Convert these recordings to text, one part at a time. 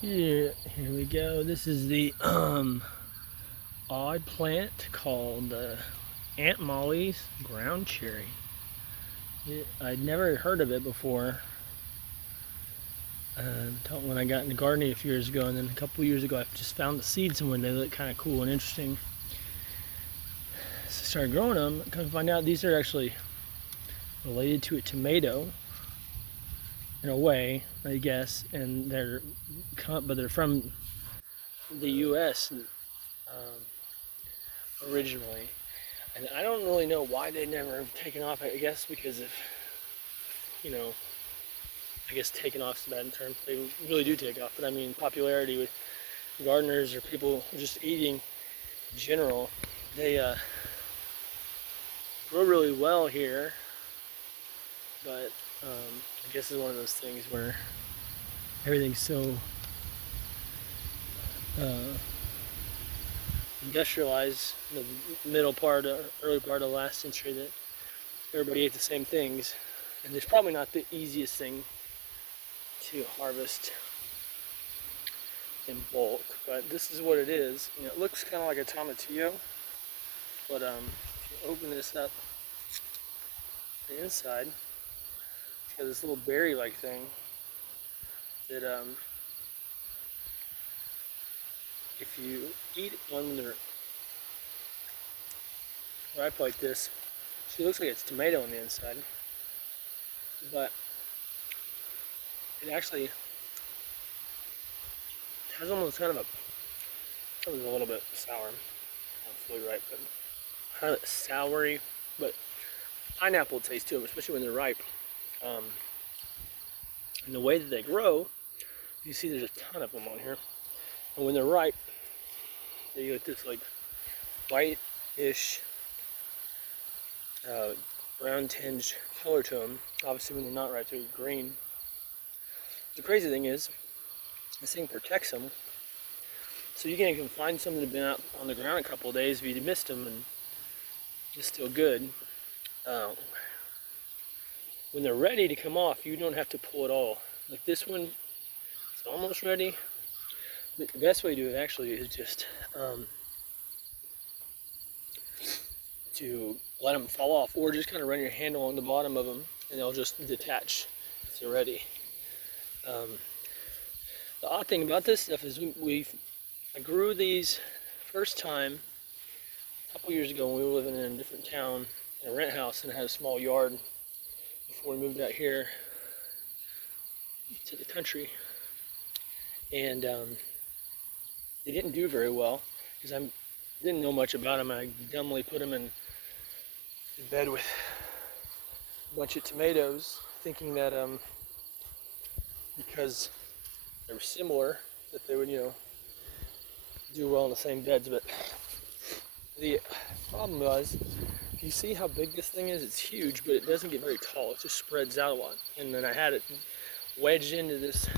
Here we go. This is the odd plant called Aunt Molly's ground cherry. I'd never heard of it before when I got into gardening a few years ago, and then a couple years ago I just found the seeds and when they look kind of cool and interesting. So I started growing them. Come to find out these are actually related to a tomato in a way, I guess, and but they're from the U.S. Originally. And I don't really know why they never have taken off. I guess because of, you know, I guess taken off is a bad term. They really do take off. But I mean, popularity with gardeners or people just eating in general, they grow really well here. But I guess it's one of those things where everything's so industrialized in the early part of the last century that everybody ate the same things. And it's probably not the easiest thing to harvest in bulk, but this is what it is. You know, it looks kind of like a tomatillo, but if you open this up, the inside, it's got this little berry-like thing that if you eat one when they're ripe like this, it looks like it's tomato on the inside, but it actually has almost kind of a little bit sour, not fully ripe, but kind of soury, but pineapple taste to them, especially when they're ripe. And the way that they grow, you see there's a ton of them on here, and when they're ripe, they get this like white-ish, brown tinged color to them. Obviously, when they're not ripe, they're green. The crazy thing is, this thing protects them, so you can even find some that have been out on the ground a couple of days if you missed them, and it's still good. When they're ready to come off, you don't have to pull it all. Like this one, it's almost ready. But the best way to do it actually is just to let them fall off, or just kind of run your hand along the bottom of them, and they'll just detach if they're ready. The odd thing about this stuff is I grew these first time a couple years ago when we were living in a different town in a rent house and had a small yard before we moved out here to the country. And they didn't do very well because I didn't know much about them. I dumbly put them in bed with a bunch of tomatoes, thinking that because they were similar, that they would, do well in the same beds. But the problem was, if you see how big this thing is, it's huge, but it doesn't get very tall. It just spreads out a lot. And then I had it wedged into this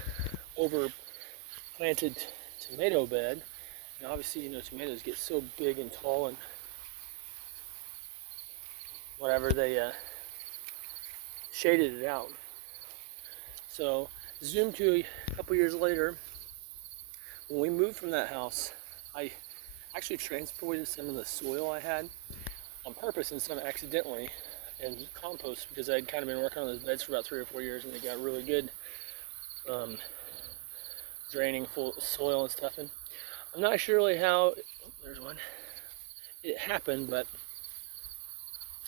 over-planted tomato bed. And obviously, tomatoes get so big and tall and whatever, they shaded it out. So, zoom to a couple years later, when we moved from that house, I actually transported some of the soil I had on purpose and some accidentally and compost, because I'd kind of been working on those beds for about 3 or 4 years, and they got really good draining full soil and stuff. And I'm not sure really how, there's one, it happened, but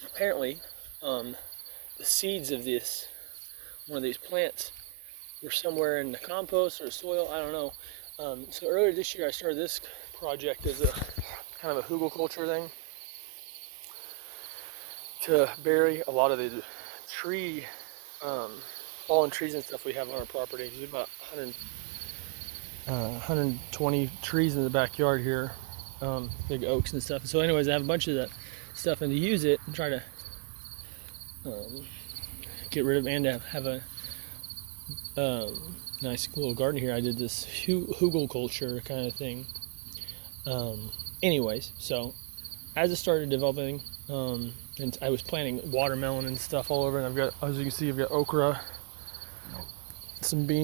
apparently the seeds of one of these plants were somewhere in the compost or soil, I don't know. So earlier this year I started this project as a kind of a hugelkultur thing to bury a lot of the fallen trees and stuff we have on our property. There's about 120 trees in the backyard here, big oaks and stuff. So anyways, I have a bunch of that stuff, and to use it and try to get rid of and have a nice little garden here, I did this hugelkultur kind of thing. Anyways, so as it started developing, and I was planting watermelon and stuff all over, and I've got, as you can see, I've got okra, some beans.